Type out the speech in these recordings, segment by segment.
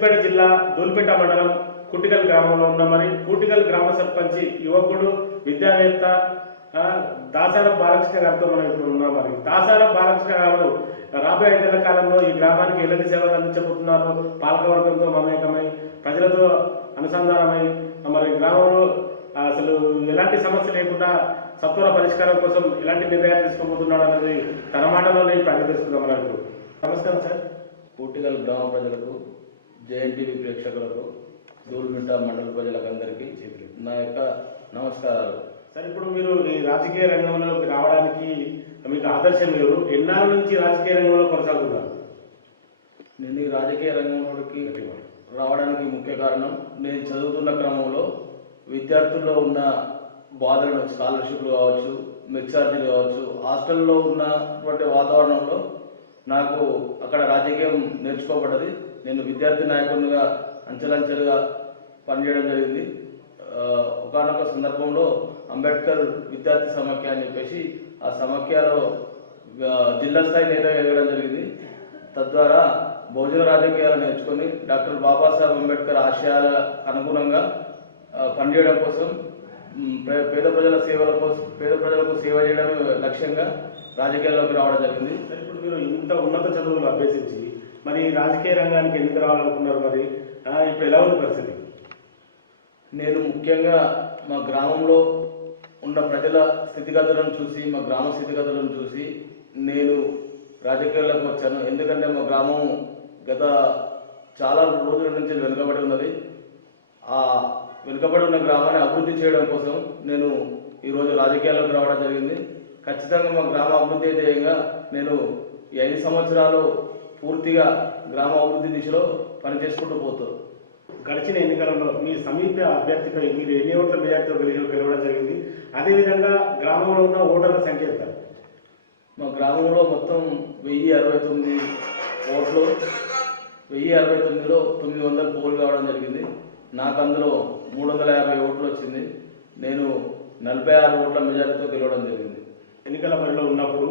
సిద్దిపేట జిల్లా దూల్పేట మండలం కుటికల్ గ్రామంలో ఉన్న మరి కుటికల్ గ్రామ సర్పంచి యువకుడు విద్యావేత్త దాసాల బాలకృష్ణ గారితో మనం ఇప్పుడు ఉన్నాం. మరి దాసాల బాలకృష్ణ గారు రాబోయే 5 ఏళ్ల కాలంలో ఈ గ్రామానికి ఎలాంటి సేవలు అందించబోతున్నారు, పాలకవర్గంతో మమేకమై ప్రజలతో అనుసంధానమై మరి గ్రామంలో అసలు ఎలాంటి సమస్య లేకుండా సత్వర పరిష్కారం కోసం ఎలాంటి నిర్ణయాలు తీసుకోబోతున్నాడు అనేది తన మాటలోనే ప్రకటిస్తున్నాం. మనకు నమస్కారం సార్. కుటికల్ గ్రామ ప్రజలకు, జేఎన్టీవీ ప్రేక్షకులకు, దూల్పేట మండల ప్రజలకు అందరికీ నా యొక్క నమస్కారాలు. సార్, ఇప్పుడు మీరు ఈ రాజకీయ రంగంలోకి రావడానికి మీకు ఆదర్శం ఎవరు? ఎన్నాళ్ళ నుంచి రాజకీయ రంగంలో కొనసాగుతున్నారు? నేను ఈ రాజకీయ రంగంలోకి రావడానికి ముఖ్య కారణం, నేను చదువుతున్న క్రమంలో విద్యార్థుల్లో ఉన్న బాధలను, స్కాలర్షిప్లు కావచ్చు, మెచ్చార్జీలు కావచ్చు, హాస్టల్లో ఉన్నటువంటి వాతావరణంలో నాకు అక్కడ రాజకీయం నేర్చుకోబడ్డది. నేను విద్యార్థి నాయకునిగా అంచెలంచెలుగా పనిచేయడం జరిగింది. ఒకానొక సందర్భంలో అంబేద్కర్ విద్యార్థి సమాఖ్య అని చెప్పేసి ఆ సమాఖ్యలో జిల్లా స్థాయి నేతగా ఎదగడం జరిగింది. తద్వారా బహుజన రాజకీయాలు నేర్చుకొని డాక్టర్ బాబాసాహెబ్ అంబేద్కర్ ఆశయాల అనుగుణంగా పనిచేయడం కోసం, పేద ప్రజలకు సేవ చేయడం లక్ష్యంగా రాజకీయాల్లోకి రావడం జరిగింది. ఇప్పుడు మీరు ఇంత ఉన్నత చదువులు అభ్యసించి మరి రాజకీయ రంగానికి ఎందుకు రావాలనుకున్నారు? మరి ఇప్పుడు ఎలా ఉంది పరిస్థితి? నేను ముఖ్యంగా మా గ్రామంలో ఉన్న ప్రజల స్థితిగతులను చూసి, మా గ్రామ స్థితిగతులను చూసి నేను రాజకీయాల్లోకి వచ్చాను. ఎందుకంటే మా గ్రామం గత చాలా రోజుల నుంచి వెనుకబడి ఉన్నది. ఆ వెనుకబడి ఉన్న గ్రామాన్ని అభివృద్ధి చేయడం కోసం నేను ఈరోజు రాజకీయాల్లోకి రావడం జరిగింది. ఖచ్చితంగా మా గ్రామ అభివృద్ధి ధ్యేయంగా నేను ఈ 5 సంవత్సరాలు పూర్తిగా గ్రామ అభివృద్ధి దిశలో పనిచేసుకుంటూ పోతాను. గడిచిన ఎన్నికలలో మీ సమీప అభ్యర్థిపై మీరు ఎన్ని ఓట్ల మెజార్టీతో గెలవడం జరిగింది? అదేవిధంగా గ్రామంలో ఉన్న ఓటర్ల సంఖ్య ఎంత? మా గ్రామంలో మొత్తం 1069 ఓట్లు, 1069లో 900 పోల్ కావడం జరిగింది. నాకు అందులో 350 ఓట్లు వచ్చింది. నేను 46 ఓట్ల మెజార్టీతో గెలవడం జరిగింది. ఎన్నికల బరిలో ఉన్నప్పుడు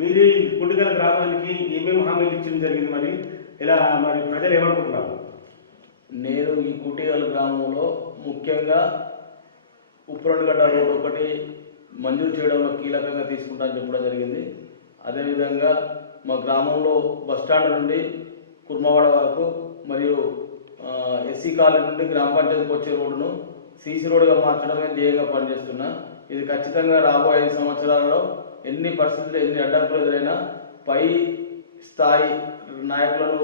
మీరు ఈ కుటికల గ్రామానికి ఏమేమి హామీలు ఇచ్చడం జరిగింది? మరి ఇలా మరి ప్రజలు ఏమనుకుంటున్నారు? నేను ఈ కుటికల్ గ్రామంలో ముఖ్యంగా ఉప్పురంగడ్డ రోడ్ ఒకటి మంజూరు చేయడంలో కీలకంగా తీసుకుంటానని చెప్పడం జరిగింది. అదేవిధంగా మా గ్రామంలో బస్టాండ్ నుండి కుర్మవాడ వరకు మరియు ఎస్సీ కాలనీ నుండి గ్రామ పంచాయతీకి వచ్చే రోడ్డును సీసీ రోడ్డుగా మార్చడమే ధ్యేయంగా పనిచేస్తున్నా. ఇది ఖచ్చితంగా రాబోయే 5 సంవత్సరాలలో ఎన్ని పరిస్థితులు, ఎన్ని అడ్డంకులు ఎదురైనా పై స్థాయి నాయకులను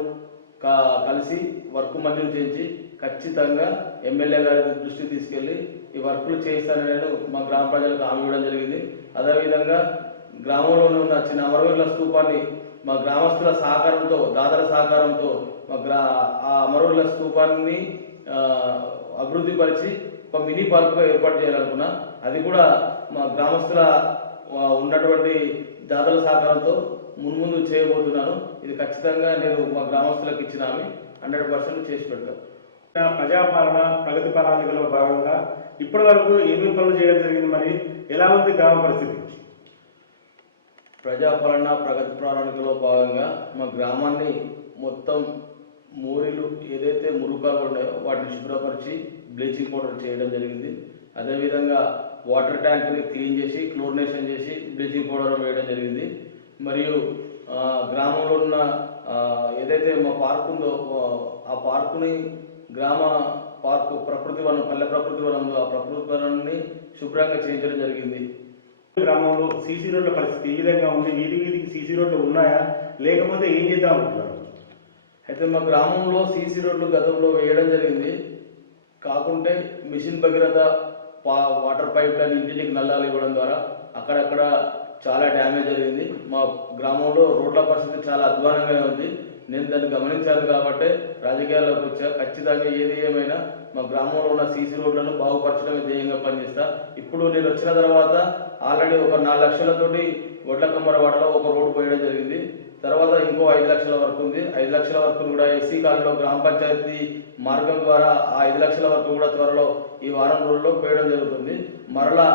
కలిసి వర్క్ మంజూరు చేయించి ఖచ్చితంగా ఎమ్మెల్యే గారి దృష్టికి తీసుకెళ్ళి ఈ వర్కులు చేయిస్తానని నేను మా గ్రామ ప్రజలకు హామీ ఇవ్వడం జరిగింది. అదేవిధంగా గ్రామంలోనే ఉన్న చిన్న అమరవీరుల స్తూపాన్ని మా గ్రామస్తుల సహకారంతో, దాతల సహకారంతో ఆ అమరవీరుల స్తూపాన్ని అభివృద్ధి పరిచి ఒక మినీ పార్కుగా ఏర్పాటు చేయాలనుకున్నా. అది కూడా మా గ్రామస్తుల ఉన్నటువంటి దాతల సహకారంతో ముందు చేయబోతున్నాను. ఇది ఖచ్చితంగా నేను మా గ్రామస్తులకు ఇచ్చిన హామీ 100% చేసి పెడతాను. ప్రజాపాలన ప్రగతి ప్రణాళికలో భాగంగా ఇప్పటి వరకు ఏమేమి పనులు చేయడం జరిగింది? మరి ఎలా ఉంది గ్రామ పరిస్థితి? ప్రజాపాలన ప్రగతి ప్రణాళికలో భాగంగా మా గ్రామాన్ని మొత్తం మూరీలు ఏదైతే మురుకాలు ఉన్నాయో వాటిని శుభ్రపరిచి బ్లీచింగ్ పౌడర్ చేయడం జరిగింది. అదేవిధంగా వాటర్ ట్యాంక్ని క్లీన్ చేసి క్లోరినేషన్ చేసి బ్లీచింగ్ పౌడర్ వేయడం జరిగింది. మరియు గ్రామంలో ఉన్న ఏదైతే మా పార్కు ఉందో ఆ పార్కుని గ్రామ పార్కు ప్రకృతి వనం, పల్లె ప్రకృతి వనం ఉందో ఆ ప్రకృతి వనాన్ని శుభ్రంగా చేయించడం జరిగింది. గ్రామంలో సీసీ రోడ్ల పరిస్థితి ఏ విధంగా ఉంది? వీధికి సీసీ రోడ్లు ఉన్నాయా, లేకపోతే ఏం చేద్దాం అనుకుంటున్నారు? అయితే మా గ్రామంలో సీసీ రోడ్లు గతంలో వేయడం జరిగింది. కాకుంటే mission Bhagiratha water pipeline ఇంటికి నల్లాలు ఇవ్వడం ద్వారా అక్కడక్కడ చాలా డ్యామేజ్ జరిగింది. మా గ్రామంలో రోడ్ల పరిస్థితి చాలా అధ్వానంగానే ఉంది. నేను దాన్ని గమనించాను కాబట్టి రాజకీయాల్లోకి వచ్చా. ఖచ్చితంగా ఏది ఏమైనా మా గ్రామంలో ఉన్న సీసీ రోడ్లను బాగుపరచడమే ధ్యేయంగా పనిచేస్తా. ఇప్పుడు నేను వచ్చిన తర్వాత ఆల్రెడీ ఒక 4 లక్షలతోటి వడ్లకమ్మరవాడలో ఒక రోడ్డు పోయడం జరిగింది. తర్వాత ఇంకో 5 లక్షల వరకు ఉంది. 5 లక్షల వరకు కూడా ఎస్సీ కాలనీలో గ్రామ పంచాయతీ మార్గం ద్వారా ఆ 5 లక్షల వరకు కూడా త్వరలో ఈ వారం రోజుల్లో పోయడం జరుగుతుంది. మరలా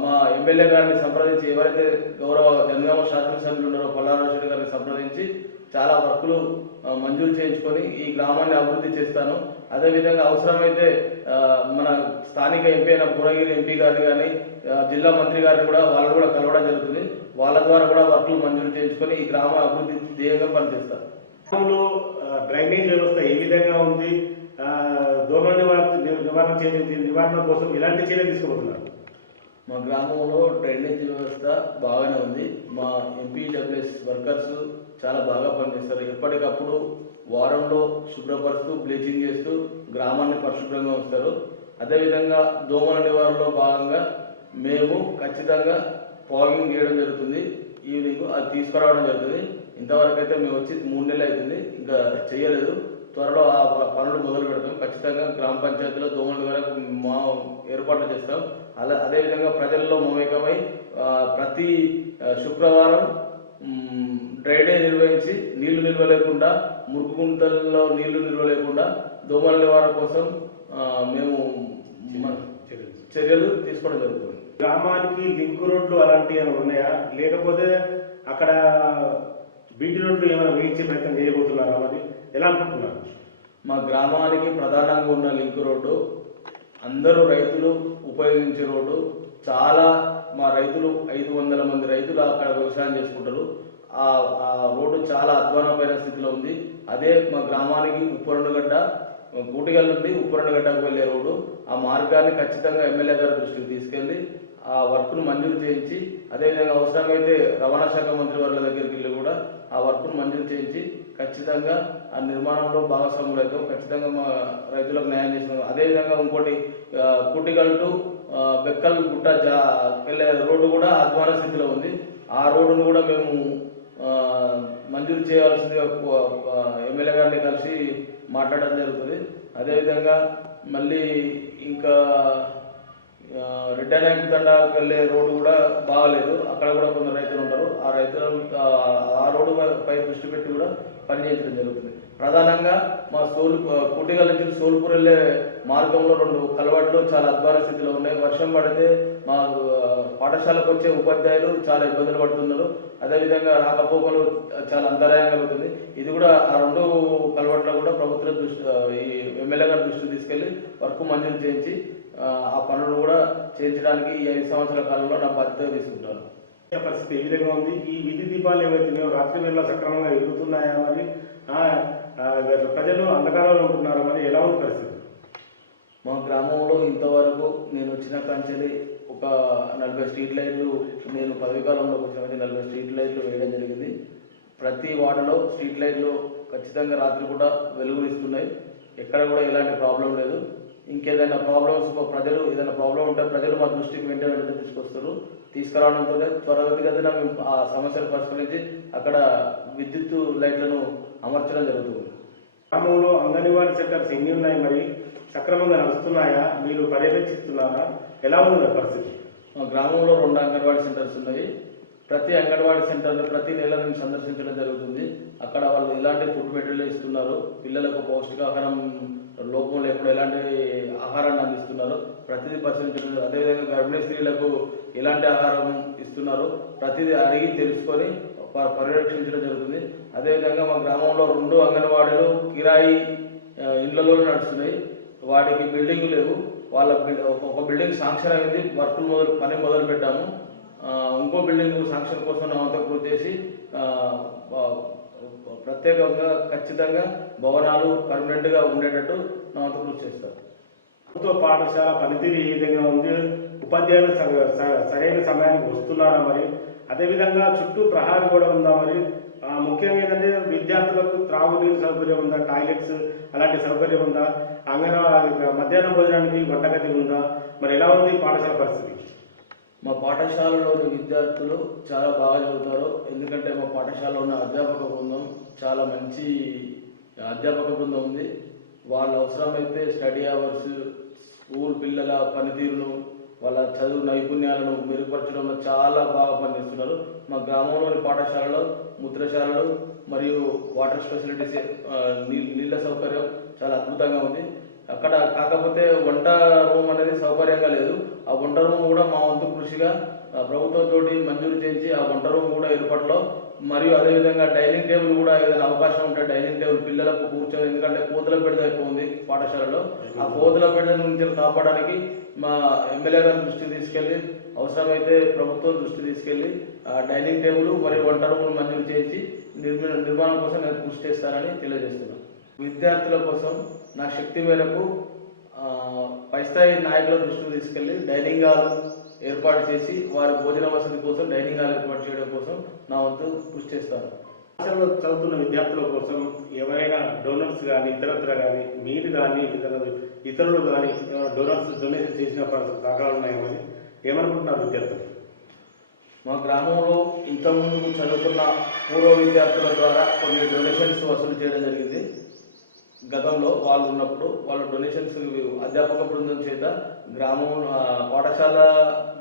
మా ఎమ్మెల్యే గారిని సంప్రదించి, ఎవరైతే గౌరవ జనగామ శాసనసభ్యులు ఉన్నారో పల్లారావు రెడ్డి గారిని సంప్రదించి చాలా వర్కులు మంజూరు చేయించుకొని ఈ గ్రామాన్ని అభివృద్ధి చేస్తాను. అదేవిధంగా అవసరమైతే మన స్థానిక ఎంపీ అయిన భువనగిరి ఎంపీ గారిని కానీ జిల్లా మంత్రి గారిని కూడా వాళ్ళని కూడా కలవడం జరుగుతుంది. వాళ్ళ ద్వారా కూడా వర్కులు మంజూరు చేయించుకొని ఈ గ్రామ అభివృద్ధి ధ్యేయంగా పనిచేస్తారు. గ్రామంలో డ్రైనేజ్ వ్యవస్థ ఏ విధంగా ఉంది, దోమల నివారణ కోసం ఎలాంటి చర్యలు తీసుకోబోతున్నారు? మా గ్రామంలో డ్రైనేజ్ వ్యవస్థ బాగానే ఉంది. మా ఎంపీడబ్ల్యూఎస్ వర్కర్స్ చాలా బాగా పనిచేస్తారు. ఎప్పటికప్పుడు వారంలో శుభ్రపరుస్తూ బ్లీచింగ్ చేస్తూ గ్రామాన్ని పరిశుభ్రంగా ఉంచుతారు. అదేవిధంగా దోమల నివారణలో భాగంగా మేము ఖచ్చితంగా ఫాగింగ్ చేయడం జరుగుతుంది. ఈవినింగ్ అది తీసుకురావడం జరుగుతుంది. ఇంతవరకు అయితే మేము వచ్చి 3 నెలలు అవుతుంది, ఇంకా చేయలేదు. త్వరలో ఆ పనులు మొదలు పెడతాం. ఖచ్చితంగా గ్రామ పంచాయతీలో దోమల నివారణకు మా ఏర్పాట్లు చేస్తాం. అదేవిధంగా ప్రజల్లో మమేకమై ప్రతి శుక్రవారం డ్రై డే నిర్వహించి నీళ్లు నిల్వ లేకుండా, మురుగు గుంతల్లో నీళ్లు నిల్వ లేకుండా దోమల నివారణ కోసం మేము చర్యలు తీసుకోవడం జరుగుతుంది. గ్రామానికి లింక్ రోడ్లు అలాంటివి ఏమైనా ఉన్నాయా, లేకపోతే అక్కడ బీటీ రోడ్లు ఏమైనా వేయించే ప్రయత్నం చేయబోతున్నారా? మరి ఎలా అనుకుంటున్నారు? మా గ్రామానికి ప్రధానంగా ఉన్న లింక్ రోడ్డు అందరూ రైతులు ఉపయోగించే రోడ్డు. చాలా మా రైతులు 500 మంది రైతులు అక్కడ వ్యవసాయం చేసుకుంటారు. ఆ రోడ్డు చాలా అధ్వానమైన స్థితిలో ఉంది. అదే మా గ్రామానికి ఉప్పరొండగడ్డ, కూటిగల్ నుండి ఉప్పరొండగడ్డకు వెళ్ళే రోడ్డు. ఆ మార్గాన్ని ఖచ్చితంగా ఎమ్మెల్యే గారి దృష్టికి తీసుకెళ్ళి ఆ వర్క్ను మంజూరు చేయించి, అదేవిధంగా అవసరమైతే రవాణా శాఖ మంత్రి వారి దగ్గరికి వెళ్ళి కూడా ఆ వర్క్ను మంజూరు చేయించి ఖచ్చితంగా ఆ నిర్మాణంలో భాగస్వాములు అవుతాం. ఖచ్చితంగా మా రైతులకు న్యాయం చేస్తున్నాం. అదేవిధంగా ఇంకోటి కుటిగల్ టు బెక్కల్ గుట్ట వెళ్ళే రోడ్డు కూడా అధ్వాన స్థితిలో ఉంది. ఆ రోడ్డును కూడా మేము మంజూరు చేయాల్సిందిగా ఎమ్మెల్యే గారిని కలిసి మాట్లాడడం జరుగుతుంది. అదేవిధంగా మళ్ళీ ఇంకా రెడ్డనాయకు తండాకు వెళ్ళే రోడ్డు కూడా బాగాలేదు. అక్కడ కూడా కొందరు రైతులు ఉంటారు. ఆ రైతులను ఆ రోడ్డు పై దృష్టి పెట్టి కూడా పనిచేయించడం జరుగుతుంది. ప్రధానంగా మా కూటిగల్ నుంచి సోల్పూర్ వెళ్ళే మార్గంలో 2 కలవాట్లు చాలా అధ్వాన స్థితిలో ఉన్నాయి. వర్షం పడితే మా పాఠశాలకు వచ్చే ఉపాధ్యాయులు చాలా ఇబ్బందులు పడుతున్నారు. అదేవిధంగా రాకపోకలు చాలా అంతరాయం కలుగుతుంది. ఇది కూడా ఆ 2 కలవాట్లో కూడా ప్రభుత్వ దృష్టి ఈ ఎమ్మెల్యే గారి దృష్టికి తీసుకెళ్లి వర్క్ మంజూరు చేయించి ఆ పనులు కూడా చేయించడానికి ఈ 5 సంవత్సరాల కాలంలో నా బాధ్యత తీసుకుంటాను. పరిస్థితి ఏ విధంగా ఉంది? ఈ విధి దీపాలు ఏవైతున్నాయో రాత్రి వేళ సక్రమంగా ఎదుగుతున్నాయా? మరి ప్రజలు అంధకారంలో ఉంటున్నారా? మరి ఎలా ఉంది పరిస్థితి? మా గ్రామంలో ఇంతవరకు నేను వచ్చిన కంచెలి ఒక 40 స్ట్రీట్ లైట్లు, నేను పదవీకాలంలోకి వచ్చిన 40 స్ట్రీట్ లైట్లు వేయడం జరిగింది. ప్రతి వార్డులో స్ట్రీట్ లైట్లు ఖచ్చితంగా రాత్రి కూడా వెలుగునిస్తున్నాయి. ఎక్కడ కూడా ఎలాంటి ప్రాబ్లం లేదు. ఇంకేదైనా ప్రాబ్లమ్స్ ప్రజలు ఏదైనా ప్రాబ్లం ఉంటే ప్రజలు మా దృష్టికి వెంటనే తీసుకొస్తారు. తీసుకురావడంతో త్వరగతిన మేము ఆ సమస్యను పరిష్కరించి అక్కడ విద్యుత్ లైట్లను అమర్చడం జరుగుతుంది. గ్రామంలో అంగన్వాడీ సెంటర్స్ ఎన్ని ఉన్నాయి? మరి సక్రమంగా నడుస్తున్నాయా? మీరు పర్యవేక్షిస్తున్నారా? ఎలా ఉంది పరిస్థితి? మా గ్రామంలో 2 అంగన్వాడీ సెంటర్స్ ఉన్నాయి. ప్రతి అంగన్వాడీ సెంటర్ను ప్రతి నెల మేము సందర్శించడం జరుగుతుంది. అక్కడ వాళ్ళు ఎలాంటి ఫుడ్ మెటీరియల్ ఇస్తున్నారు, పిల్లలకు పౌష్టికాహారం లోపం లేకుండా ఎలాంటి ఆహారాన్ని అందిస్తున్నారు ప్రతిదీ పరిశీలించడం. అదేవిధంగా గర్భిణీ స్త్రీలకు ఎలాంటి ఆహారం ఇస్తున్నారు ప్రతిదీ అడిగి తెలుసుకొని పర్యవేక్షించడం జరుగుతుంది. అదేవిధంగా మా గ్రామంలో 2 అంగన్వాడీలు కిరాయి ఇళ్లలో నడుస్తున్నాయి. వాటికి బిల్డింగ్ లేవు. వాళ్ళ ఒక బిల్డింగ్ శాంక్షన్ అయింది, పని మొదలు పెట్టాము. ఇంకో బిల్డింగ్ శాంక్షన్ కోసం నామంతా కృషి చేసి ప్రత్యేకంగా ఖచ్చితంగా భవనాలు పర్మనెంట్గా ఉండేటట్టు నామంతా కృషి చేస్తారు. ప్రభుత్వ పాఠశాల పనితీరు ఏ విధంగా ఉంది? ఉపాధ్యాయులు సరైన సమయానికి వస్తున్నారా? మరి అదేవిధంగా చుట్టూ ప్రహారీ కూడా ఉందా? మరి ముఖ్యంగా ఏంటంటే విద్యార్థులకు త్రాగునీరు సౌకర్యం ఉందా? టాయిలెట్స్ అలాంటి సౌకర్యం ఉందా? మధ్యాహ్నం భోజనానికి వంటగది ఉందా? మరి ఎలా ఉంది పాఠశాల పరిస్థితి? మా పాఠశాలలోని విద్యార్థులు చాలా బాగా చదువుతారు. ఎందుకంటే మా పాఠశాలలో ఉన్న అధ్యాపక బృందం చాలా మంచి అధ్యాపక బృందం ఉంది. వాళ్ళ అవసరమైతే స్టడీ అవర్స్, స్కూల్ పిల్లల పనితీరును, వాళ్ళ చదువు నైపుణ్యాలను మెరుగుపరచడంలో చాలా బాగా పనిచేస్తున్నారు. మా గ్రామంలోని పాఠశాలలో మూత్రశాలలు మరియు వాటర్ ఫెసిలిటీస్, నీళ్ళ సౌకర్యం చాలా అద్భుతంగా ఉంది. అక్కడ కాకపోతే వంట రూమ్ అనేది సౌకర్యంగా లేదు. ఆ వంట రూమ్ కూడా మా వంతు కృషిగా ప్రభుత్వంతో మంజూరు చేయించి ఆ వంట రూమ్ కూడా ఏర్పాటులో మరియు అదేవిధంగా డైనింగ్ టేబుల్ కూడా ఏదైనా అవకాశం ఉంటే డైనింగ్ టేబుల్ పిల్లలకు కూర్చొని, ఎందుకంటే కోతుల బెడద ఎక్కువ ఉంది పాఠశాలలో. ఆ కోతుల బెడద నుంచి కాపాడడానికి మా ఎమ్మెల్యే గారి దృష్టికి తీసుకెళ్ళి, అవసరమైతే ప్రభుత్వం దృష్టి తీసుకెళ్ళి డైనింగ్ టేబుల్ మరియు వంట రూములు మంజూరు చేయించి నిర్మాణం కోసం నేను కృషి చేస్తానని తెలియజేస్తున్నాను. విద్యార్థుల కోసం నా శక్తి మేరకు పై స్థాయి నాయకుల దృష్టికి తీసుకెళ్ళి డైనింగ్ హాల్ ఏర్పాటు చేసి వారి భోజన వసతి కోసం డైనింగ్ హాల్ ఏర్పాటు చేయడం కోసం నా వంతు కృషి చేస్తాను. పాఠశాలలో చదువుతున్న విద్యార్థుల కోసం ఎవరైనా డోనర్స్ కానీ ఇతరత్ర కానీ మీరు కానీ ఇతరులు కానీ డొనేషన్ చేసిన సహకారాలు ఉన్నాయని ఏమనుకుంటున్నారు విద్యార్థులు? మా గ్రామంలో ఇంతకుముందు చదువుకున్న పూర్వ విద్యార్థుల ద్వారా కొన్ని డొనేషన్స్ వసూలు చేయడం జరిగింది. గతంలో వాళ్ళు ఉన్నప్పుడు వాళ్ళ డొనేషన్స్ అధ్యాపక బృందం చేత గ్రామంలో పాఠశాల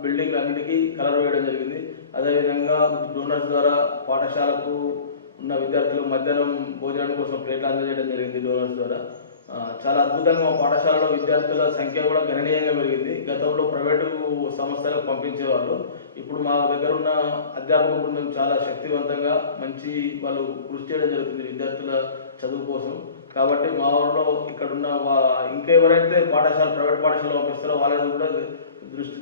బిల్డింగ్ అన్నిటికీ కలర్ వేయడం జరిగింది. అదేవిధంగా డోనర్స్ ద్వారా పాఠశాలకు ఉన్న విద్యార్థులకు మధ్యాహ్నం భోజనం కోసం ప్లేట్లు అందజేయడం జరిగింది. డోనర్స్ ద్వారా చాలా అద్భుతంగా మా పాఠశాలలో విద్యార్థుల సంఖ్య కూడా గణనీయంగా పెరిగింది. గతంలో ప్రైవేటు సంస్థలకు పంపించేవాళ్ళు, ఇప్పుడు మా దగ్గర ఉన్న అధ్యాపక బృందం చాలా శక్తివంతంగా మంచి వాళ్ళు కృషి చేయడం జరుగుతుంది విద్యార్థుల చదువు కోసం. కాబట్టి మా ఊరిలో ఇక్కడున్న ఇంకా ఎవరైతే ప్రైవేట్ పాఠశాల పంపిస్తారో వాళ్ళని కూడా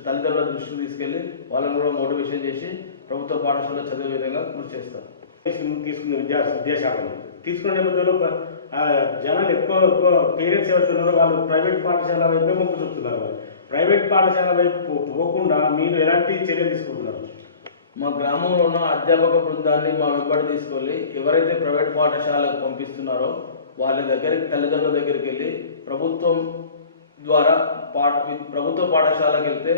తల్లిదండ్రుల దృష్టికి తీసుకెళ్ళి వాళ్ళని కూడా మోటివేషన్ చేసి ప్రభుత్వ పాఠశాలలో చదివే విధంగా కృషి చేస్తారు. తీసుకున్న విద్యాశాఖను తీసుకునే నేపథ్యంలో జనాలు ఎక్కువ పేరెంట్స్ ఎవరుతున్నారో వాళ్ళు ప్రైవేట్ పాఠశాల వైపే మొగ్గు చూపుతున్నారు. మరి ప్రైవేట్ పాఠశాల వైపు పోకుండా మీరు ఎలాంటి చర్యలు తీసుకుంటున్నారు? మా గ్రామంలో ఉన్న అధ్యాపక బృందాన్ని మా వెంబడి తీసుకెళ్ళి ఎవరైతే ప్రైవేట్ పాఠశాలకు పంపిస్తున్నారో వాళ్ళ దగ్గరికి తల్లిదండ్రుల దగ్గరికి వెళ్ళి ప్రభుత్వం ద్వారా ప్రభుత్వ పాఠశాలకు వెళ్తే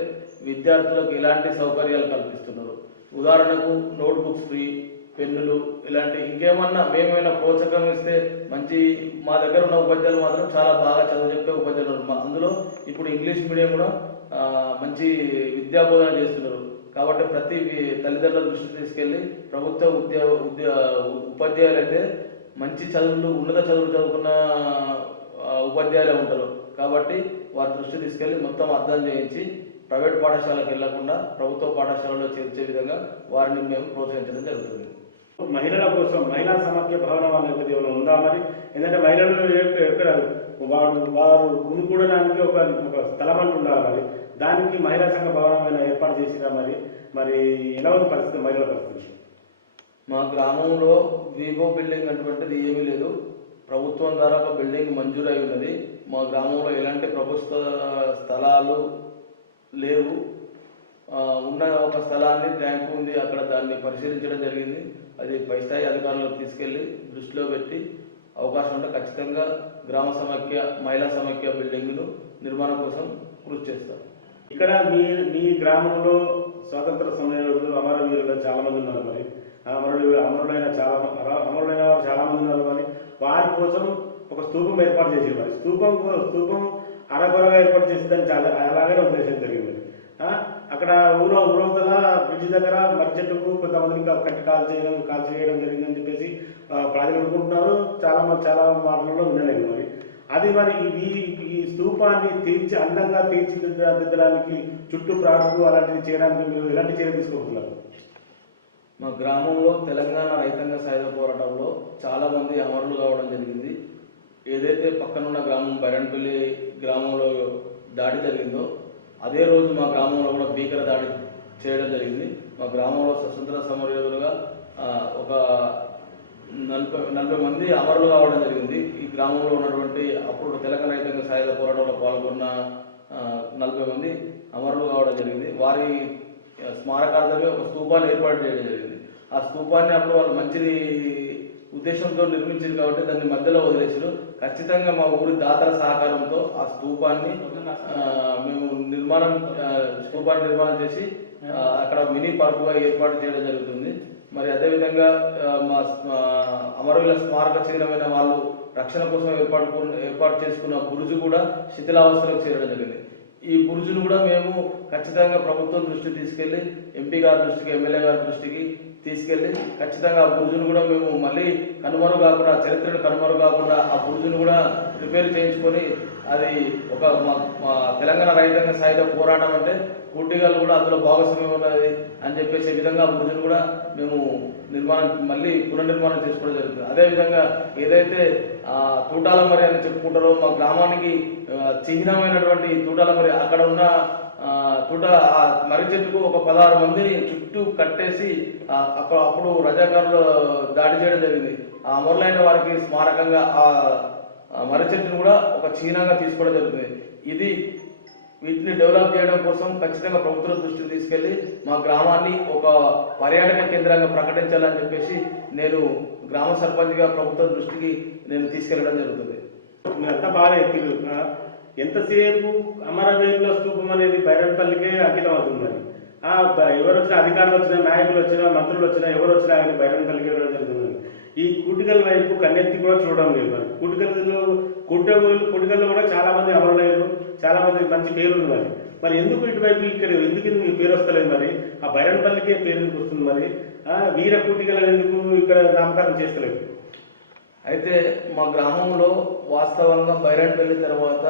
విద్యార్థులకు ఎలాంటి సౌకర్యాలు కల్పిస్తున్నారు, ఉదాహరణకు నోట్బుక్స్ ఫ్రీ, పెన్నులు, ఇలాంటి ఇంకేమన్నా మేమైనా ప్రోత్సాహం ఇస్తే మంచి. మా దగ్గర ఉన్న ఉపాధ్యాయులు మాత్రం చాలా బాగా చదువు చెప్పే ఉపాధ్యాయులు ఉన్నారు. అందులో ఇప్పుడు ఇంగ్లీష్ మీడియం కూడా మంచి విద్యాబోధన చేస్తున్నారు. కాబట్టి ప్రతి తల్లిదండ్రుల దృష్టికి తీసుకెళ్ళి ప్రభుత్వ ఉపాధ్యాయులు అయితే మంచి చదువులు ఉన్నత చదువులు చదువుకున్న ఉపాధ్యాయులే ఉంటారు. కాబట్టి వారి దృష్టి తీసుకెళ్ళి మొత్తం అర్థం చేయించి ప్రైవేట్ పాఠశాలకు వెళ్లకుండా ప్రభుత్వ పాఠశాలలో చేర్చే విధంగా వారిని మేము ప్రోత్సహించడం జరుగుతుంది. మహిళల కోసం మహిళా సమాఖ్య భవనం అనేది ఏమైనా ఉందా? మరి ఎందుకంటే మహిళలు ఎక్కడ వారు గుమికూడడానికి ఒక స్థలం అంటూ ఉండాలి. మరి దానికి మహిళా సంఘ భవనం ఏర్పాటు చేసినా మరి ఎలా ఉంది పరిస్థితి, మహిళల పరిస్థితి? మా గ్రామంలో వివో బిల్డింగ్ అటువంటిది ఏమీ లేదు. ప్రభుత్వం ద్వారా ఒక బిల్డింగ్ మంజూరు అయి ఉన్నది. మా గ్రామంలో ఎలాంటి ప్రభుత్వ స్థలాలు లేవు. ఉన్న ఒక స్థలాన్ని ట్యాంకు ఉంది, అక్కడ దాన్ని పరిశీలించడం జరిగింది. అది పై స్థాయి అధికారులకు తీసుకెళ్ళి దృష్టిలో పెట్టి అవకాశం ఉంటే ఖచ్చితంగా గ్రామ సమాఖ్య మహిళా సమాఖ్య బిల్డింగ్ను నిర్మాణం కోసం కృషి చేస్తారు. ఇక్కడ మీ గ్రామంలో స్వాతంత్ర సమయంలో అమరవీరులు చాలా మంది ఉన్నారు. మరి అమరులైన వారు చాలా మంది ఉన్నారు. మరి వారి కోసం ఒక స్తూపం ఏర్పాటు చేసేది. మరి స్తూపం అరకొరగా ఏర్పాటు చేసి దాన్ని చాలా అలాగే ఉద్దేశం జరిగింది. అక్కడ ఊరవతల బ్రిడ్జి దగ్గర మర్రి చెట్టుకు కొంతమందికి కట్టి కాల్ చేయడం జరిగిందని చెప్పేసి ప్రజలు అనుకుంటున్నారు. చాలా మాటలలో వినలేదు. మరి ఈ స్తూపాన్ని అందంగా తీర్చిదిద్దడానికి చుట్టూ ప్రాజెక్టు అలాంటివి చేయడానికి మీరు ఎలాంటి చర్యలు తీసుకోబోతున్నారు? మా గ్రామంలో తెలంగాణ రైతాంగ సాయుధ పోరాటంలో చాలామంది అమరులు కావడం జరిగింది. ఏదైతే పక్కనున్న గ్రామం బైరన్పల్లి గ్రామంలో దాడి జరిగిందో అదే రోజు మా గ్రామంలో కూడా భీకర దాడి చేయడం జరిగింది. మా గ్రామంలో స్వతంత్ర సమరయోధులుగా ఒక 40 మంది అమరులు కావడం జరిగింది. ఈ గ్రామంలో ఉన్నటువంటి అప్పుడు తెలంగాణ రైతాంగ సాయుధ పోరాటంలో పాల్గొన్న 40 మంది అమరులు కావడం జరిగింది. వారి స్మారకార్థమే ఒక స్తూపాన్ని ఏర్పాటు చేయడం జరిగింది. ఆ స్తూపాన్ని అప్పుడు వాళ్ళు మంచి ఉద్దేశంతో నిర్మించింది కాబట్టి దాన్ని మధ్యలో వదిలేసారు. ఖచ్చితంగా మా ఊరి దాతల సహకారంతో ఆ స్తూపాన్ని మేము నిర్మాణం చేసి అక్కడ మినీ పార్కుగా ఏర్పాటు చేయడం జరుగుతుంది. మరి అదేవిధంగా మా అమరవీరుల స్మారక చిహ్నమైన వాళ్ళు రక్షణ కోసం ఏర్పాటు చేసుకున్న బురుజు కూడా శిథిలావస్థలకు చేరడం జరిగింది. ఈ బురుజును కూడా మేము ఖచ్చితంగా ప్రభుత్వం దృష్టికి తీసుకెళ్ళి ఎంపీ గారి దృష్టికి, ఎమ్మెల్యే గారి దృష్టికి తీసుకెళ్ళి ఖచ్చితంగా ఆ బురుజును కూడా మేము మళ్ళీ కనుమరుగు కాకుండా, చరిత్రను కనుమరుగు కాకుండా ఆ బురుజును కూడా రిపేర్ చేయించుకొని అది ఒక మా తెలంగాణ రైతాంగ సాయుధ పోరాటం అంటే కూటిగాళ్ళు కూడా అందులో భాగస్వామ్యం ఉన్నది అని చెప్పేసి విధంగా ఆ బురుజును కూడా మేము మళ్ళీ పునర్నిర్మాణం చేసుకోవడం జరుగుతుంది. అదేవిధంగా ఏదైతే తూటాల మరి అని చెప్పుకుంటారో మా గ్రామానికి చిహ్నమైనటువంటి తూటాల మరి అక్కడ ఉన్న మర్రి చెట్టుకు ఒక 16 మందిని చుట్టూ కట్టేసి అప్పుడు రజాకారులు దాడి చేయడం జరిగింది. ఆ అమరులైన వారికి స్మారకంగా ఆ మర్రి చెట్టును కూడా ఒక చిహ్నంగా తీసుకోవడం జరుగుతుంది. వీటిని డెవలప్ చేయడం కోసం ఖచ్చితంగా ప్రభుత్వం దృష్టికి తీసుకెళ్లి మా గ్రామాన్ని ఒక పర్యాటక కేంద్రంగా ప్రకటించాలని చెప్పేసి నేను గ్రామ సర్పంచ్గా ప్రభుత్వం దృష్టికి నేను తీసుకెళ్లడం జరుగుతుంది. అంతా బాగా ఎక్కిరు. ఎంతసేపు అమరవీరుల స్తూపం అనేది బైరన్పల్లికే అంకితం అవుతుందని ఎవరు వచ్చినా, అధికారులు వచ్చినా, నాయకులు వచ్చినా, మంత్రులు వచ్చినా, ఎవరు వచ్చినా కానీ బైరన్పల్లికి వెళ్ళడం జరుగుతుంది. ఈ కూటికల్ వైపు కన్నెత్తి కూడా చూడడం లేదు. మరి కూటికల్లో కూడా చాలా మంది అమరులయ్యారు, చాలా మంది మంచి పేరు ఉంది. మరి ఎందుకు ఇటువైపు ఇక్కడ ఎందుకు పేరు వస్తలేదు? మరి ఆ బైరన్పల్లికే పేరు ఎందుకు వస్తుంది? మరి వీర కూటికలను ఎందుకు ఇక్కడ నామకరణం చేస్తలేదు? అయితే మా గ్రామంలో వాస్తవంగా బైరన్పల్లి తర్వాత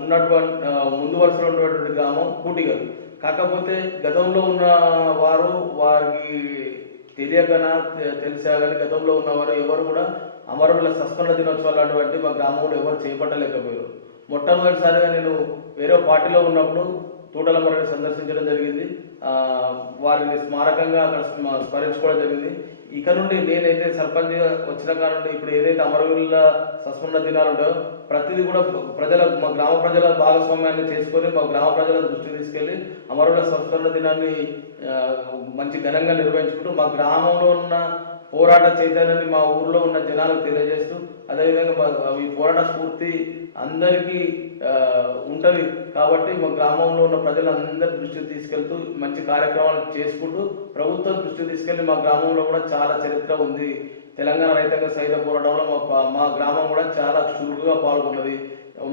ఉన్నటువంటి ముందు వరుసలో ఉన్నటువంటి గ్రామం కూటిగల్. కాకపోతే గతంలో ఉన్న వారికి తెలియకనా తెలిసా కానీ గతంలో ఉన్నవారు ఎవరు కూడా అమరుల సంస్మరణ దినోత్సవాలు అటువంటి మా గ్రామంలో ఎవరు చేపట్టలేకపోయారు. మొట్టమొదటిసారిగా నేను వేరే పార్టీలో ఉన్నప్పుడు తూటల మర్రిని సందర్శించడం జరిగింది. వారిని స్మారకంగా అక్కడ స్మరించుకోవడం జరిగింది. ఇక నుండి నేనైతే సర్పంచ్గా వచ్చిన కానుండి ఇప్పుడు ఏదైతే అమరవీరుల సంస్మరణ దినాలు ఉంటాయో ప్రతిదీ కూడా మా గ్రామ ప్రజల భాగస్వామ్యాన్ని చేసుకొని మా గ్రామ ప్రజల దృష్టికి తీసుకెళ్లి అమరవీరుల సంస్మరణ దినాన్ని మంచి ఘనంగా నిర్వహించుకుంటూ మా గ్రామంలో ఉన్న పోరాట చైతన్యాన్ని మా ఊర్లో ఉన్న జనాలకు తెలియజేస్తూ అదేవిధంగా ఈ పోరాట స్ఫూర్తి అందరికీ ఉంటుంది కాబట్టి మా గ్రామంలో ఉన్న ప్రజలందరి దృష్టికి తీసుకెళ్తూ మంచి కార్యక్రమాలు చేసుకుంటూ ప్రభుత్వం దృష్టికి తీసుకెళ్లి మా గ్రామంలో కూడా చాలా చరిత్ర ఉంది. తెలంగాణ రైతాంగ సాయుధ పోరాటంలో మా గ్రామం కూడా చాలా చురుకుగా పాల్గొన్నది,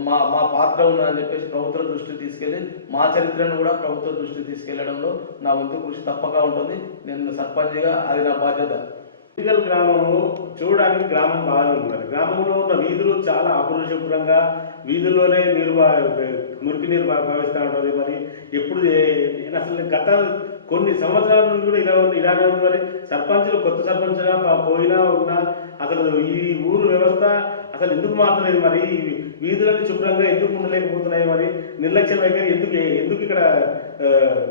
మా పాత్ర ఉన్నదని చెప్పేసి ప్రభుత్వం దృష్టికి తీసుకెళ్లి మా చరిత్రను కూడా ప్రభుత్వ దృష్టికి తీసుకెళ్లడంలో నా వంతు కృషి తప్పక ఉంటుంది. నేను సర్పంచ్గా అది నా బాధ్యత. కూటికల్ గ్రామము చూడడానికి గ్రామం బాగా ఉంది. మరి గ్రామంలో ఉన్న వీధులు చాలా అపరిశుభ్రంగా, వీధుల్లోనే మురికి నీరు ప్రవహిస్తూ ఉంటుంది. మరి ఎప్పుడు అసలు గత కొన్ని సంవత్సరాల నుండి కూడా ఇలానే ఉంది. మరి సర్పంచులు కొత్త సర్పంచ్గా పోయినా ఉన్నా అసలు ఈ ఊరు వ్యవస్థ అసలు ఎందుకు మారలేదు? మరి వీధులన్నీ శుభ్రంగా ఎందుకు ఉండలేకపోతున్నాయి? మరి నిర్లక్ష్యం వైఖరి ఎందుకు ఇక్కడ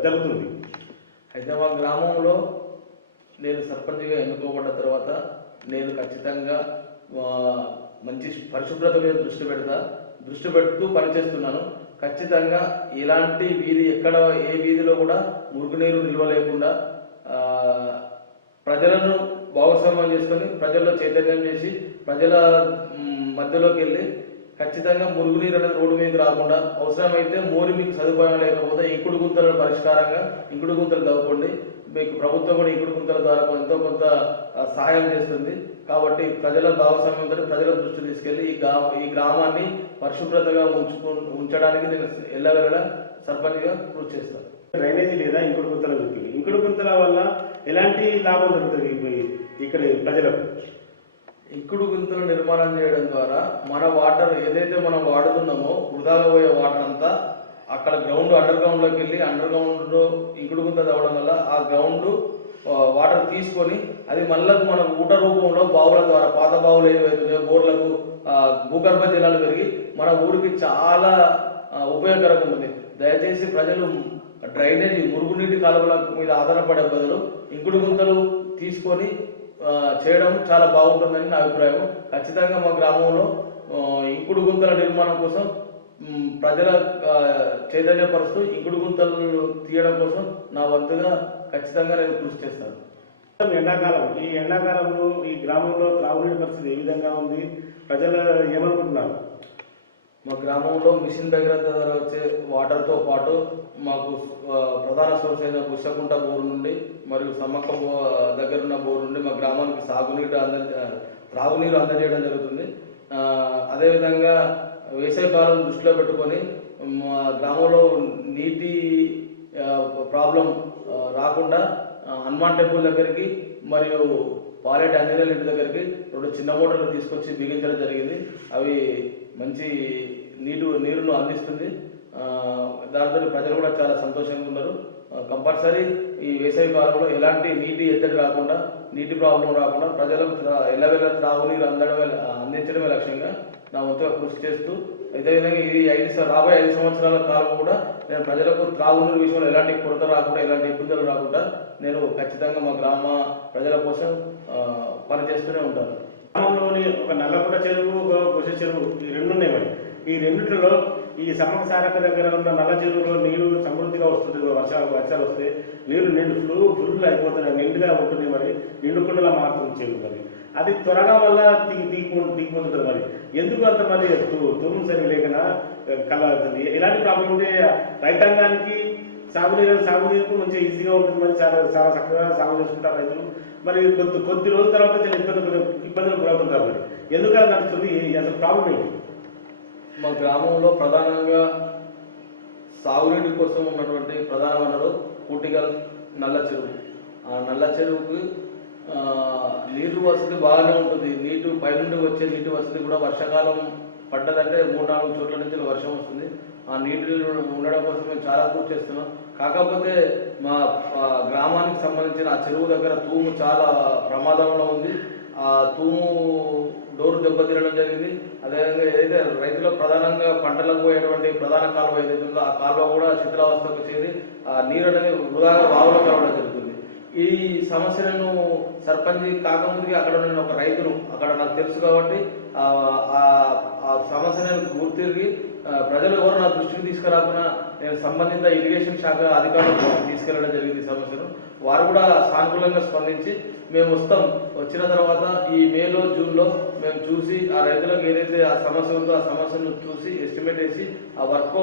జరుగుతుంది? అయితే మా గ్రామంలో నేను సర్పంచ్గా ఎన్నుకోబడ్డ తర్వాత నేను ఖచ్చితంగా మంచి పరిశుభ్రత మీద దృష్టి పెడుతూ పనిచేస్తున్నాను. ఖచ్చితంగా ఇలాంటి వీధి ఏ వీధిలో కూడా మురుగునీరు నిల్వ లేకుండా ప్రజలను భాగస్వామ్యం చేసుకొని ప్రజల్లో చైతన్యం చేసి ప్రజల మధ్యలోకి వెళ్ళి ఖచ్చితంగా మురుగునీరు అనేది రోడ్డు మీదకి రాకుండా, అవసరమైతే మీకు సదుపాయం లేకపోతే ఇంకుడు గుంతల పరిష్కారంగా ఇంకుడు గుంతలు తవ్వుకోండి. మీకు ప్రభుత్వం కూడా ఇంకుడు గుంతల ద్వారా ఎంతో కొంత సహాయం చేస్తుంది. కాబట్టి ప్రజల భాగస్వామ్యంతో ప్రజల దృష్టి తీసుకెళ్లి ఈ గ్రామాన్ని పరిశుభ్రతగా ఉంచడానికి నేను ఎల్లవేళ సర్పంచ్గా కృషి చేస్తాను. డ్రైనేజీ లేదా ఇంకుడు గుంతలు దొరికింది. ఇంకుడు గుంతల వల్ల ఎలాంటి లాభం జరుగుతుంది ఇక్కడ ప్రజలకు? ఇంకుడు గుంతలు నిర్మాణం చేయడం ద్వారా మన వాటర్ ఏదైతే మనం వాడుతున్నామో వృధాగా పోయే వాటర్ అంతా అక్కడ అండర్ గ్రౌండ్లోకి వెళ్ళి అండర్ గ్రౌండ్లో ఇంకుడు గుంత తవ్వడం వల్ల ఆ గ్రౌండ్ వాటర్ తీసుకొని అది మళ్ళీ మన ఊట రూపంలో బావుల ద్వారా పాత బావులు ఏవైతున్నాయో బోర్లకు భూగర్భ జలాలు పెరిగి మన ఊరికి చాలా ఉపయోగకరంగా ఉంటుంది. దయచేసి ప్రజలు డ్రైనేజీ మురుగునీటి కాలువల మీద ఆధారపడే బదులు ఇంకుడు గుంతలు తీసుకొని చేయడం చాలా బాగుంటుందని నా అభిప్రాయం. ఖచ్చితంగా మా గ్రామంలో ఇంకుడు గుంతల నిర్మాణం కోసం ప్రజల చైతన్యపరుస్తూ ఇంకుడు గుంతలు తీయడం కోసం నా వంతుగా ఖచ్చితంగా నేను కృషి చేస్తాను. ఈ ఎండాకాలంలో ఈ గ్రామంలో త్రాగునీటి పరిస్థితి ఏ విధంగా ఉంది? ప్రజలు ఏమనుకుంటున్నారు? మా గ్రామంలో మిషన్ భగీరథ ద్వారా వచ్చే వాటర్తో పాటు మాకు ప్రధాన సోర్స్ అయిన బుషకుంట బోరు నుండి మరియు సమ్మక్క దగ్గరున్న బోరు నుండి మా గ్రామానికి త్రాగునీరు అందజేయడం జరుగుతుంది. అదేవిధంగా వేసవికాలం దృష్టిలో పెట్టుకొని మా గ్రామంలో నీటి ప్రాబ్లం రాకుండా హనుమాన్ టెంపుల్ దగ్గరికి మరియు పాలెట్ ఆంజనేయుల ఇంటి దగ్గరికి 2 చిన్న మోటార్లు తీసుకొచ్చి బిగించడం జరిగింది. అవి మంచి నీరును అందిస్తుంది. దాంతో ప్రజలు కూడా చాలా సంతోషంగా ఉన్నారు. కంపల్సరీ ఈ వేసవి కాలంలో ఎలాంటి నీటి ఎద్దడి రాకుండా, నీటి ప్రాబ్లం రాకుండా ప్రజలకు ఎల్లవేళ త్రాగునీరు అందించడమే లక్ష్యంగా నా వంతుగా కృషి చేస్తూ, అదేవిధంగా ఇది రాబోయే 5 సంవత్సరాల కాలం కూడా నేను ప్రజలకు త్రాగునీరు విషయంలో ఎలాంటి కొరత రాకుండా, ఎలాంటి ఇబ్బందులు రాకుండా నేను ఖచ్చితంగా మా గ్రామ ప్రజల కోసం పనిచేస్తూనే ఉంటాను. గ్రామంలోని ఒక నల్లకుంట చెరువు, ఒక బుష చెరువు, ఈ 2 ఉన్నాయి. మరి ఈ రెండిట్లో ఈ సమ్మక సారక దగ్గర ఉన్న నల్ల చెరువులో నీరు సమృద్ధిగా వస్తుంది. వర్షాలు వస్తే నీరు ఫుల్ అయిపోతుంది, నిండుగా ఉంటుంది. మరి నిండుకుండలా మారుతుంది చెరువు. మరి అది త్వరగా వల్ల దిగిపోతుంది. మరి ఎందుకు అంత మరి తుమ్ము సరి లేకనా కలుగుతుంది? ఎలాంటి ప్రాబ్లం ఉంటే రైతాంగానికి సాగునీరుకు మంచిగా ఈజీగా ఉంటుంది. మరి చాలా చక్కగా సాగు చేసుకుంటారు రైతులు. మరి కొద్ది రోజుల తర్వాత చాలా ఇబ్బందులు గురవుతుంటారు. మరి ఎందుకలా నడుస్తుంది? అసలు ప్రాబ్లం ఏంటి? మా గ్రామంలో ప్రధానంగా సాగునీటి కోసం ఉన్నటువంటి ప్రధాన వనరు కూటిగల్ నల్ల చెరువు. ఆ నల్ల చెరువుకు నీరు వసతి బాగానే ఉంటుంది. పైనుండి వచ్చే నీటి వసతి కూడా వర్షాకాలం పడ్డదంటే 3-4 చోట్ల నుంచి వర్షం వస్తుంది. ఆ నీటి ఉండడం కోసం మేము చాలా కృషి చేస్తున్నాం. కాకపోతే మా గ్రామానికి సంబంధించిన ఆ చెరువు దగ్గర తూము చాలా ప్రమాదంలో ఉంది. ఆ తూము డోరు దెబ్బతినడం జరిగింది. అదేవిధంగా ఏదైతే రైతులకు ప్రధానంగా పంటలకు పోయేటువంటి ప్రధాన కాలువ ఏదైతే ఉందో ఆ కాలువ కూడా శిథిలావస్థకు చేరి ఆ నీరు అనేది వృధాగా బావులో కలవడం జరుగుతుంది. ఈ సమస్యలను సర్పంచ్ కాకముందుకి అక్కడ నేను ఒక రైతును, అక్కడ నాకు తెలుసు కాబట్టి ఆ సమస్యను గుర్తిరిగి ప్రజలు ఎవరు నా దృష్టికి తీసుకురాకుండా నేను సంబంధిత ఇరిగేషన్ శాఖ అధికారులకు తీసుకెళ్లడం జరిగింది. ఈ సమస్యను వారు కూడా సానుకూలంగా స్పందించి మేము వచ్చిన తర్వాత ఈ మేలో జూన్లో మేము చూసి ఆ రైతులకు ఏదైతే ఆ సమస్య ఉందో ఆ సమస్యను చూసి ఎస్టిమేట్ వేసి ఆ వర్క్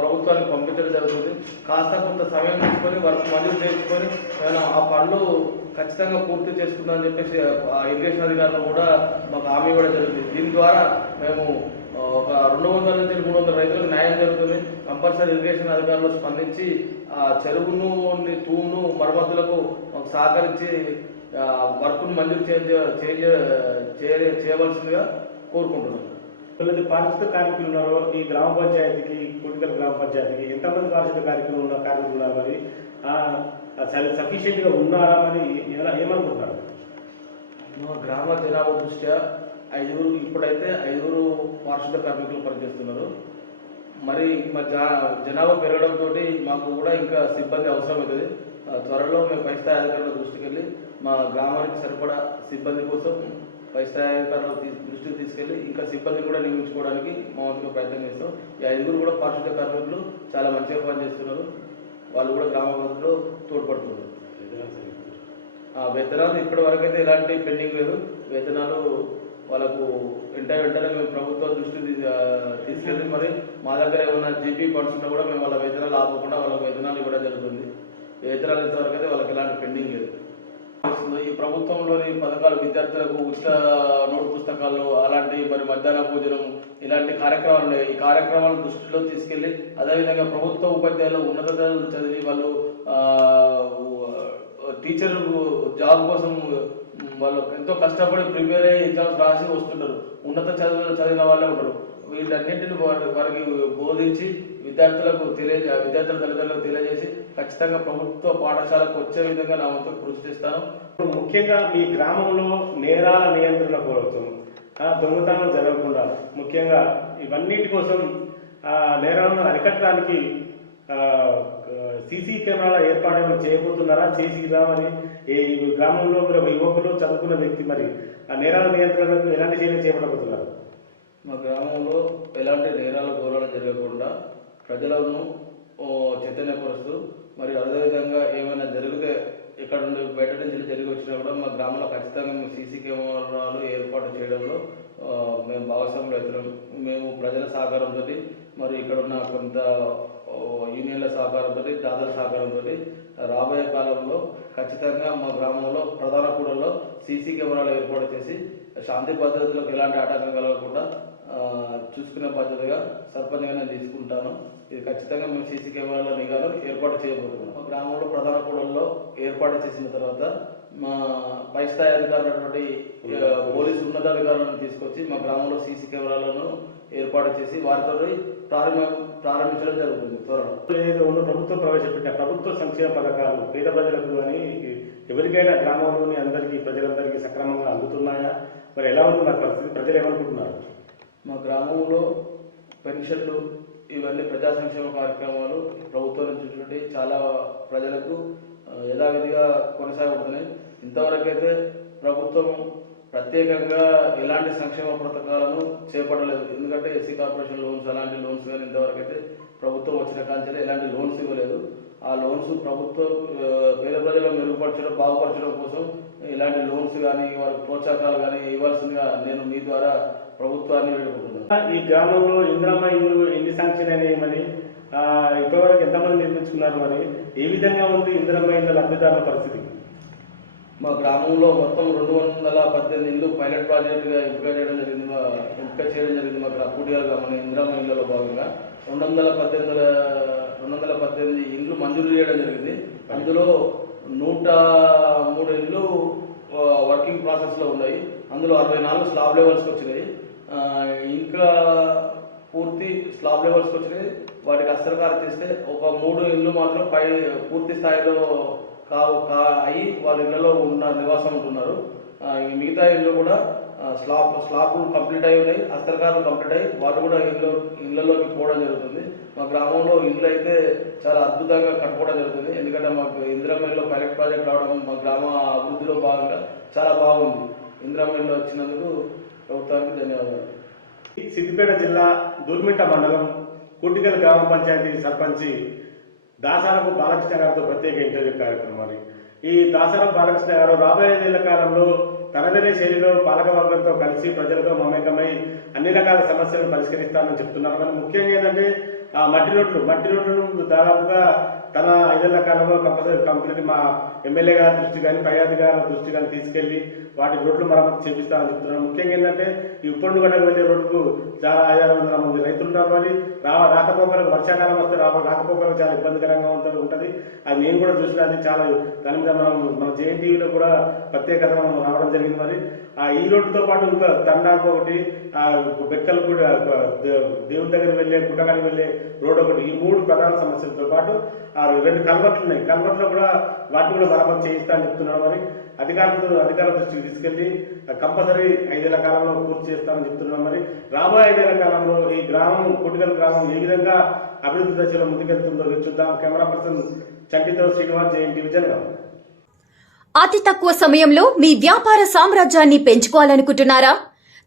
ప్రభుత్వానికి పంపించడం జరుగుతుంది. కాస్త కొంత సమయం తీసుకొని వర్క్ మంజూరు చేసుకొని నేను ఆ పనులు ఖచ్చితంగా పూర్తి చేసుకుందామని చెప్పేసి ఆ ఇరిగేషన్ అధికారులు కూడా మాకు హామీ ఇవ్వడం జరుగుతుంది. దీని ద్వారా మేము ఒక 200 నుంచి 300 రైతులకు న్యాయం జరుగుతుంది. కంపల్సరీ ఇరిగేషన్ అధికారులు స్పందించి ఆ చెరువును తూమును మరమ్మతులకు సహకరించి వర్క్ను మంజూరు చేయవలసిందిగా కోరుకుంటున్నాను. పారిశుద్ధ కార్మికులు ఉన్నారో ఈ గ్రామ పంచాయతీకి, కూటికల్ గ్రామ పంచాయతీకి ఎంతమంది పారిశుద్ధ కార్మికులు ఉన్నారు? మరి సఫిషియెంట్గా ఉన్నారా? మరి ఏమనుకుంటున్నారు? గ్రామ జనాభా దృష్ట్యా ఇప్పుడైతే 5 పారిశుద్ధ కార్మికులు పనిచేస్తున్నారు. మరి మా జనాభా పెరగడంతో మాకు కూడా ఇంకా సిబ్బంది అవసరం అవుతుంది. త్వరలో మేము పై స్థాయి అధికారుల దృష్టికి వెళ్ళి మా గ్రామానికి సరిపడా సిబ్బంది కోసం పై స్థాయి అధికారుల దృష్టికి తీసుకెళ్ళి ఇంకా సిబ్బంది కూడా నియమించుకోవడానికి మా వంతుగా ప్రయత్నం చేస్తాం. ఈ 5 కూడా పారిశుద్ధ కార్మికులు చాలా మంచిగా పనిచేస్తున్నారు. వాళ్ళు కూడా గ్రామాభివృద్ధిలో తోడ్పడుతున్నారు. వేతనాలు ఇప్పటి వరకు అయితే ఎలాంటి పెండింగ్ లేదు. వేతనాలు వాళ్ళకు వెంటనే మేము ప్రభుత్వం దృష్టి తీసుకెళ్ళి మరి మా దగ్గర ఏమైనా జీపీ ఫండ్స్ ఉన్నా కూడా మేము వాళ్ళ వేతనాలు ఆపకుండా వాళ్ళకి వేతనాలు ఇవ్వడం జరుగుతుంది. వేతనాలు ఇంతవరకు అయితే వాళ్ళకి ఎలాంటి పెండింగ్ లేదు. ఈ ప్రభుత్వంలోని పథకాలు విద్యార్థులకు ఉచిత నోటు పుస్తకాలు అలాంటి మరి మధ్యాహ్న భోజనం ఇలాంటి కార్యక్రమాలు ఉన్నాయి. ఈ కార్యక్రమాలను దృష్టిలో తీసుకెళ్ళి అదేవిధంగా ప్రభుత్వ ఉపాధ్యాయులు ఉన్నత చదివి వాళ్ళు టీచర్ జాబ్ కోసం వాళ్ళు ఎంతో కష్టపడి ప్రిపేర్ అయ్యి ఎగ్జామ్స్ రాసి వస్తుంటారు. ఉన్నత చదివిన వాళ్ళే ఉంటారు. వీటన్నింటిని వారికి బోధించి విద్యార్థుల తల్లిదండ్రులకు తెలియజేసి ఖచ్చితంగా ప్రభుత్వ పాఠశాలకు వచ్చే విధంగా నా వంతు కృషి చేస్తాను. ముఖ్యంగా మీ గ్రామంలో నేరాల నియంత్రణ కోసం, దొంగతనం జరగకుండా, ముఖ్యంగా ఇవన్నిటి కోసం నేరాలను అరికట్టడానికి సీసీ కెమెరాల ఏర్పాటు చేయబోతున్నారా? చేసిరామని ఈ గ్రామంలో యువకులు చదువుకున్న వ్యక్తి మరి ఆ నేరాల నియంత్రణకు ఎలాంటి చర్యలు చేపట్టబోతున్నారు? మా గ్రామంలో ఎలాంటి నేరాల ఘోరాలు జరగకుండా ప్రజలను చైతన్యపరుస్తూ మరి అదేవిధంగా ఏమైనా జరిగితే ఇక్కడ నుండి బయట నుంచి జరిగి వచ్చినా కూడా మా గ్రామంలో ఖచ్చితంగా మేము సీసీ కెమెరాలు ఏర్పాటు చేయడంలో మేము భాగస్వాములు అవుతున్నాం. మేము ప్రజల సహకారంతో మరి ఇక్కడ ఉన్న కొంత యూనియన్ల సహకారంతో, దాతల సహకారంతో రాబోయే కాలంలో ఖచ్చితంగా మా గ్రామంలో ప్రధాన కూడల్లో సీసీ కెమెరాలు ఏర్పాటు చేసి శాంతి భద్రతలకు ఎలాంటి ఆటంకం కలగకుండా చూసుకునే బాధ్యతగా సర్పంచ్గా నేను తీసుకుంటాను. ఇది ఖచ్చితంగా మేము సీసీ కెమెరాల నిఘాలు ఏర్పాటు చేయబోతున్నాం. మా గ్రామంలో ప్రధాన కూడల్లో ఏర్పాటు చేసిన తర్వాత మా పై స్థాయి అధికారులైనటువంటి పోలీసు ఉన్నతాధికారులను తీసుకొచ్చి మా గ్రామంలో సీసీ కెమెరాలను ఏర్పాటు చేసి వారితో ప్రారంభించడం జరుగుతుంది త్వరలో. ఏదో ఉన్న ప్రభుత్వం ప్రవేశపెట్టిన ప్రభుత్వ సంక్షేమ పథకాలు పేద ప్రజలకు కానీ ఎవరికైనా గ్రామంలోని అందరికీ ప్రజలందరికీ సక్రమంగా అందుతున్నాయా? మరి ఎలా ఉంది పరిస్థితి? ప్రజలు ఏమనుకుంటున్నారు? మా గ్రామంలో పెన్షన్లు ఇవన్నీ ప్రజా సంక్షేమ కార్యక్రమాలు ప్రభుత్వం నుంచి చాలా ప్రజలకు యథావిధిగా కొనసాగుతున్నాయి. ఇంతవరకు అయితే ప్రభుత్వం ప్రత్యేకంగా ఎలాంటి సంక్షేమ పథకాలను చేపట్టలేదు. ఎందుకంటే ఎస్సీ కార్పొరేషన్ లోన్స్ అలాంటి లోన్స్ కానీ ఇంతవరకు అయితే ప్రభుత్వం వచ్చిన కాంచెలు ఎలాంటి లోన్స్ ఇవ్వలేదు. ఆ లోన్స్ ప్రభుత్వం పేద ప్రజలను మెరుగుపరచడం బాగుపరచడం కోసం ఇలాంటి లోన్స్ కానీ వారికి ప్రోత్సాహకాలు కానీ ఇవ్వాల్సిందిగా నేను మీ ద్వారా ప్రభుత్వాన్ని వేడుకుంటున్నాను. ఈ గ్రామంలో ఇందిరమ్మ ఇల్లు ఎన్ని శాంక్షన్ అయినాయి? మరి ఇప్పటివరకు ఎంతమంది నిర్మించుకున్నారు? మరి ఏ విధంగా ఉంది ఇందిరమ్మ ఇళ్ళ లబ్ధిదారుల పరిస్థితి? మా గ్రామంలో మొత్తం 218 ఇళ్ళు పైలట్ ప్రాజెక్టుగా ఎంపిక చేయడం జరిగింది. మా కూటిగల్ గ్రామం ఇందిరమ్మ ఇళ్లలో భాగంగా 218 ఇళ్ళు మంజూరు చేయడం జరిగింది. అందులో 103 ఇళ్ళు వర్కింగ్ ప్రాసెస్లో ఉన్నాయి. అందులో 64 స్లాబ్ లెవెల్స్కి వచ్చినాయి. ఇంకా పూర్తి స్లాబ్ లెవెల్స్కి వచ్చినాయి. వాటికి అస్తరకారం చేస్తే ఒక 3 ఇళ్ళు మాత్రం పూర్తి స్థాయిలో అయ్యి వాళ్ళ ఇళ్లలో నివాసం ఉంటున్నారు. మిగతా ఇళ్ళు కూడా స్లాబ్ కంప్లీట్ అయి ఉన్నాయి, అస్తరకాలు కంప్లీట్ అయ్యి వాళ్ళు కూడా ఇళ్లలోకి పోవడం జరుగుతుంది. మా గ్రామంలో ఇళ్ళు అయితే చాలా అద్భుతంగా కట్టుకోవడం జరుగుతుంది. ఎందుకంటే మాకు ఇందిరమ్మ ఇల్లు పైలట్ ప్రాజెక్ట్ రావడం మా గ్రామ అభివృద్ధిలో భాగంగా చాలా బాగుంది. ఇందిరమ్మ ఇల్లు వచ్చినందుకు ప్రభుత్వానికి ధన్యవాదాలు. సిద్దిపేట జిల్లా దూర్మిట్ట మండలం కూటిగల్ గ్రామ పంచాయతీ సర్పంచి దాసారపు బాలకృష్ణ గారితో ప్రత్యేక ఇంటర్వ్యూ కార్యక్రమాలు. ఈ దాసారపు బాలకృష్ణ గారు రాబోయే ఏళ్ల కాలంలో తనదనే శైలిలో పాలకవర్గంతో కలిసి ప్రజలతో మమేకమై అన్ని రకాల సమస్యలను పరిష్కరిస్తానని చెప్తున్నారు. మరి ముఖ్యంగా ఏంటంటే మట్టి రోడ్లను దాదాపుగా తన 5 ఏళ్ల కాలంలో కంప్లీట్ మా ఎమ్మెల్యే గారి దృష్టి కానీ పై అధికారుల దృష్టి కానీ తీసుకెళ్లి వాటి రోడ్లు మరమ్మతు చేపిస్తానని చెప్తున్నారు. ముఖ్యంగా ఏంటంటే ఈ ఉప్పండుగడ్డకు వెళ్ళే రోడ్డుకు చాలా 500-600 మంది రైతులు ఉన్నారు. మరి రాకపోకలకు వర్షాకాలం వస్తే రాకపోకలకు చాలా ఇబ్బందికరంగా ఉంటుంది. అది నేను కూడా చూసినది చాలా. దాని మీద మన జేఎన్టీవీలో కూడా ప్రత్యేకత రావడం జరిగింది. మరి ఈ రోడ్డుతో పాటు ఇంకా తండాకు ఒకటి, బెక్కలు కూడా దేవుని దగ్గర వెళ్ళే గుట్టగానికి వెళ్ళే రోడ్డు ఒకటి, ఈ 3 ప్రధాన సమస్యలతో పాటు 2 కల్వర్ట్లు ఉన్నాయి. కల్వర్ట్లో కూడా వాటిని కూడా మరమ్మతు చేయిస్తానని చెప్తున్నారు. మరి అధికారుల దృష్టికి తీసుకెళ్లి కంపల్సరీ 5 ఏళ్ల కాలంలో పూర్తి చేస్తామని చెప్తున్నాం. మరి రాబోయే 5 ఏళ్ల కాలంలో ఈ గ్రామం కూటిగల్ గ్రామం ఏ విధంగా అభివృద్ధి దశలో ముందుకెళ్తుందో చూద్దాం. కెమెరా పర్సన్ చంటితో శ్రీనివాస్, జేఎన్టీవీ జనగాం. అతి తక్కువ సమయంలో మీ వ్యాపార సామ్రాజ్యాన్ని పెంచుకోవాలనుకుంటున్నారా?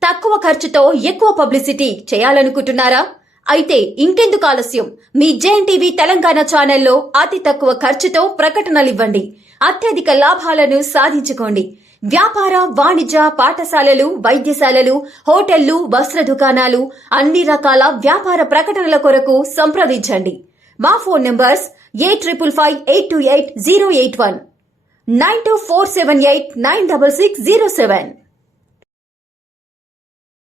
తక్కువ ఖర్చుతో ఎక్కువ పబ్లిసిటీ చేయాలనుకుంటున్నారా? అయితే ఇంకెందుకు ఆలస్యం? మీ జేఎన్టీవీ తెలంగాణ ఛానల్లో అతి తక్కువ ఖర్చుతో ప్రకటనలివ్వండి. అత్యధిక లాభాలను సాధించుకోండి. వ్యాపార, వాణిజ్య, పాఠశాలలు, వైద్యశాలలు, హోటళ్లు, వస్త్ర దుకాణాలు, అన్ని రకాల వ్యాపార ప్రకటనల కొరకు సంప్రదించండి. మా ఫోన్ నంబర్స్ 8558280881 9247896607.